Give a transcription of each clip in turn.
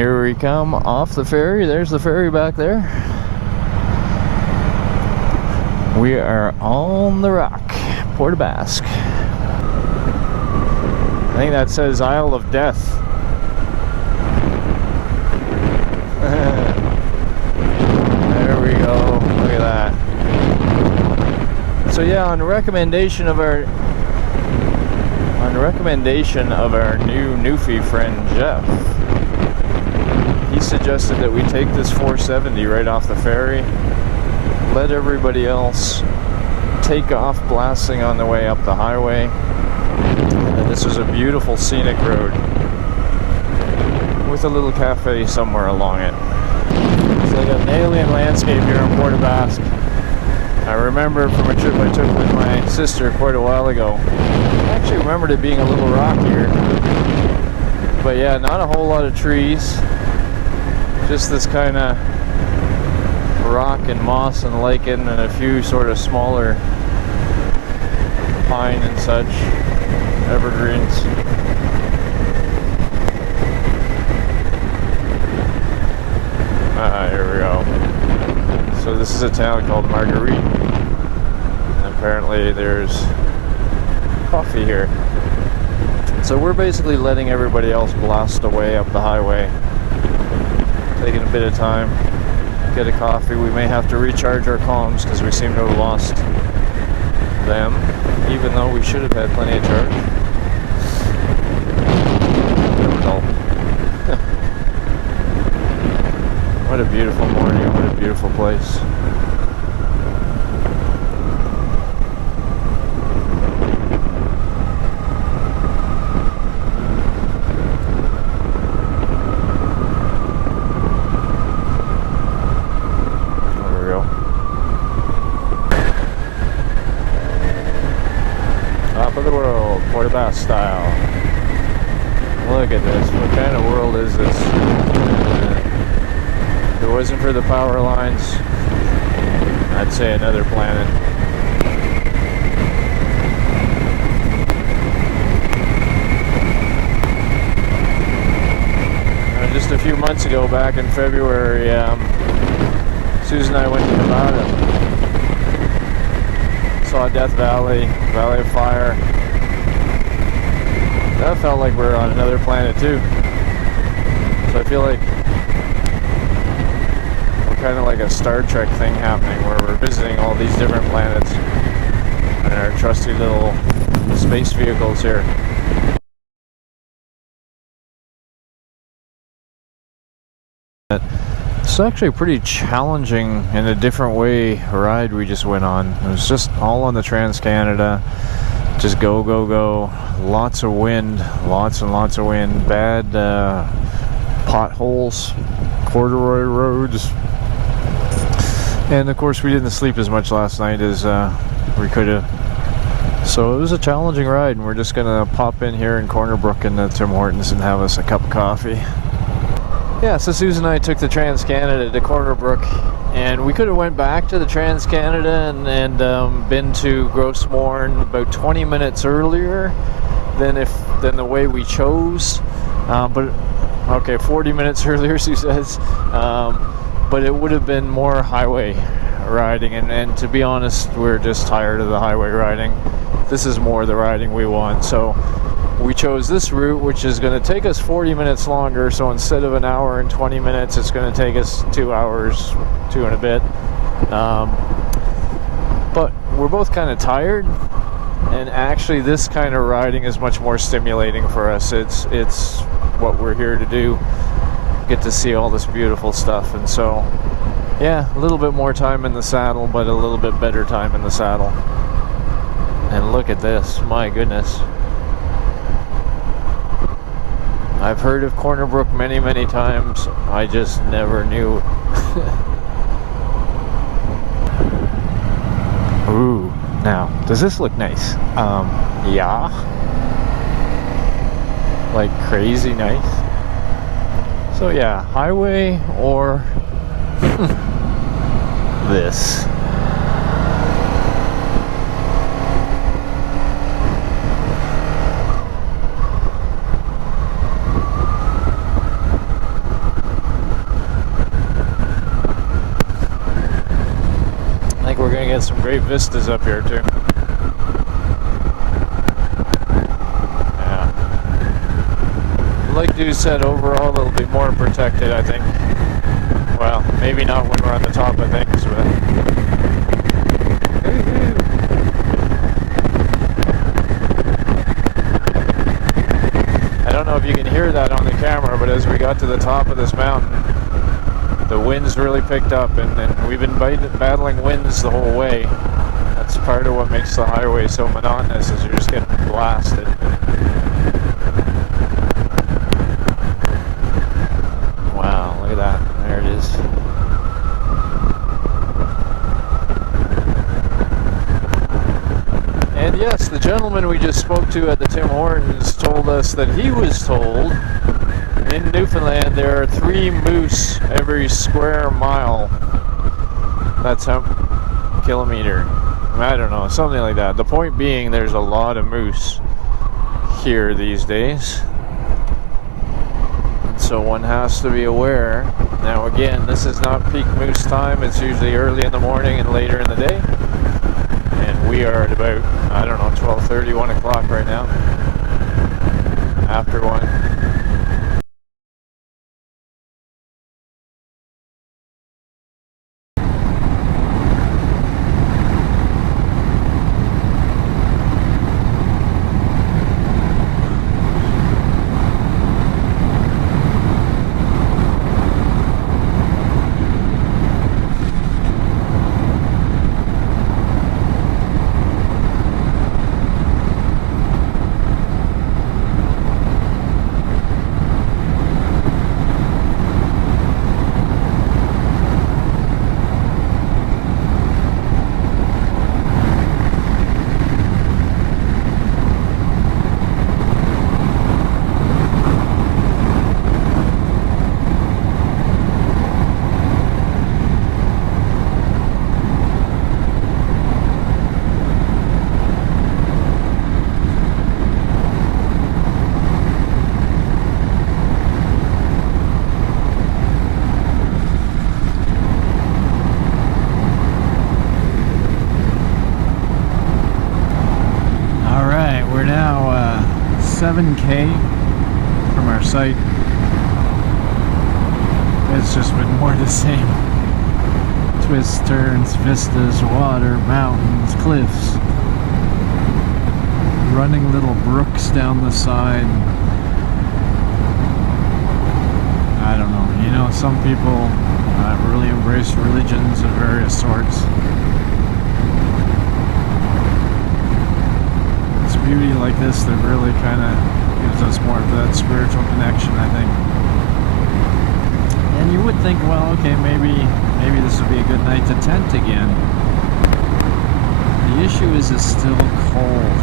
here we come off the ferry. There's the ferry back there. We are on the Rock, Port aux Basques. I think that says Isle of Death. There we go. Look at that. So yeah, on the recommendation of our new Newfie friend Jeff, he suggested that we take this 470 right off the ferry, let everybody else take off blasting on the way up the highway. And this was a beautiful scenic road with a little cafe somewhere along it. It's like an alien landscape here in Port aux Basques. I remember from a trip I took with my sister quite a while ago. I actually remembered it being a little rockier. But yeah, not a whole lot of trees. Just this kind of rock and moss and lichen and a few sort of smaller pine and such evergreens. Here we go. So this is a town called Marguerite. And apparently there's coffee here. So we're basically letting everybody else blast away up the highway. Taking a bit of time, get a coffee. We may have to recharge our comms because we seem to have lost them, even though we should have had plenty of charge. Never know. What a beautiful morning, what a beautiful place. There we go. Top of the world, Port aux Basques style. Look at this, what kind of world is this? If it wasn't for the power lines, I'd say another planet. Just a few months ago, back in February, Susan and I went to Nevada. Saw Death Valley, Valley of Fire. That felt like we're on another planet too. So I feel like kind of like a Star Trek thing happening where we're visiting all these different planets in our trusty little space vehicles here. It's actually a pretty challenging in a different way ride we just went on. It was just all on the Trans-Canada. Just go, go, go. Lots of wind, lots and lots of wind. Bad potholes, corduroy roads. And of course we didn't sleep as much last night as we could have. So it was a challenging ride, and we're just gonna pop in here in Corner Brook in the Tim Hortons and have us a cup of coffee. Yeah, so Susan and I took the Trans-Canada to Corner Brook, and we could have went back to the Trans-Canada and been to Gros Morne about 20 minutes earlier than the way we chose. But okay, 40 minutes earlier, she says. But it would have been more highway riding, and to be honest, we're just tired of the highway riding. This is more the riding we want, so we chose this route, which is going to take us 40 minutes longer. So instead of an hour and 20 minutes, it's going to take us 2 hours, 2 and a bit. But we're both kind of tired, and actually this kind of riding is much more stimulating for us. It's what we're here to do. Get to see all this beautiful stuff, and so yeah, a little bit more time in the saddle, but a little bit better time in the saddle. And look at this, my goodness. I've heard of Corner Brook many, many times. I just never knew. Ooh, now, does this look nice? Yeah. Like crazy nice. So yeah, highway or this. we're gonna get some great vistas up here too. Yeah. Like Dude said, overall it'll be more protected, I think. Well, maybe not when we're on the top of things, but... I don't know if you can hear that on the camera, but as we got to the top of this mountain, the winds really picked up, and we've been battling winds the whole way. That's part of what makes the highway so monotonous, is you're just getting blasted. Wow, look at that. There it is. And yes, the gentleman we just spoke to at the Tim Hortons told us that he was told in Newfoundland there are 3 moose every square mile. That's how kilometer. I don't know, something like that. The point being, there's a lot of moose here these days. And so one has to be aware. Now again, this is not peak moose time. It's usually early in the morning and later in the day. And we are at about, I don't know, 12:30, 1 o'clock right now. After 1. We're now 7K from our site. It's just been more the same. Twists, turns, vistas, water, mountains, cliffs. Running little brooks down the side. I don't know. You know, some people really embrace religions of various sorts. Beauty like this that really kind of gives us more of that spiritual connection, I think. And you would think, well, okay, maybe this would be a good night to tent again. The issue is it's still cold,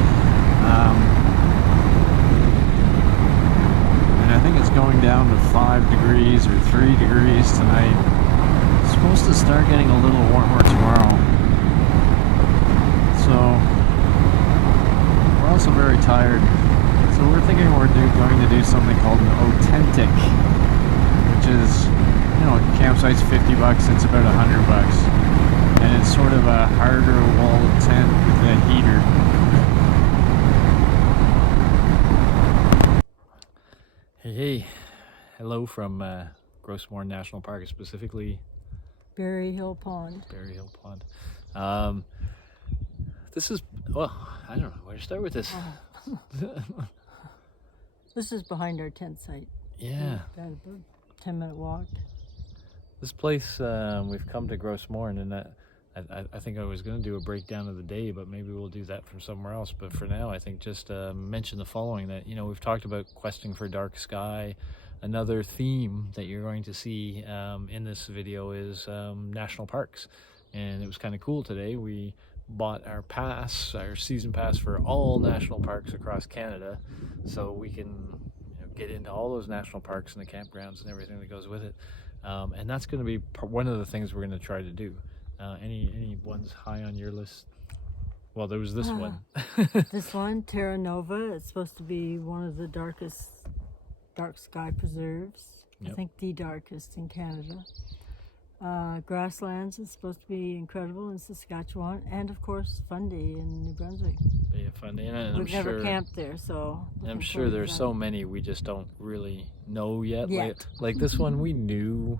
and I think it's going down to 5 degrees or 3 degrees tonight. It's supposed to start getting a little warmer tomorrow, so also very tired, so we're thinking we're going to do something called an authentic, which is, you know, campsite's $50, it's about $100, and it's sort of a harder walled tent with a heater. Hey, hello from Grossmore National Park, specifically Berry Hill Pond. This is, well, I don't know where to start with this. This is behind our tent site. Yeah. About a 10-minute walk. This place, we've come to Grossmore, and I think I was going to do a breakdown of the day, but maybe we'll do that from somewhere else. But for now, I think just mention the following, that, you know, we've talked about questing for dark sky. Another theme that you're going to see in this video is national parks. And it was kind of cool today. We bought our pass, our season pass for all national parks across Canada, so we can, you know, get into all those national parks and the campgrounds and everything that goes with it. And that's going to be one of the things we're going to try to do. Any ones high on your list? Well, there was this one. This one, Terra Nova. It's supposed to be one of the darkest dark sky preserves. Yep. I think the darkest in Canada. Grasslands is supposed to be incredible in Saskatchewan, and of course Fundy in New Brunswick. Bay of Fundy, and We've never camped there, so I'm sure there's so many we just don't really know yet. Yet. Like this one, we knew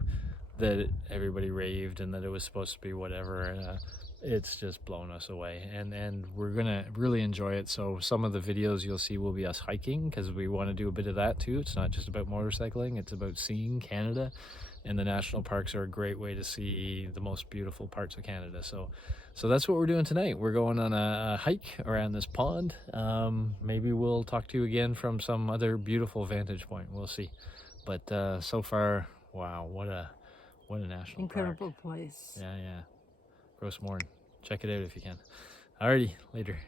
that everybody raved and that it was supposed to be whatever. And, it's just blown us away, and we're gonna really enjoy it. So some of the videos you'll see will be us hiking, because we want to do a bit of that too. It's not just about motorcycling, it's about seeing Canada, and the national parks are a great way to see the most beautiful parts of Canada. So that's what we're doing tonight. We're going on a hike around this pond. Maybe we'll talk to you again from some other beautiful vantage point, we'll see. But so far, wow, what a national incredible park. place. Yeah. Gross Morn. Check it out if you can. Alrighty, later.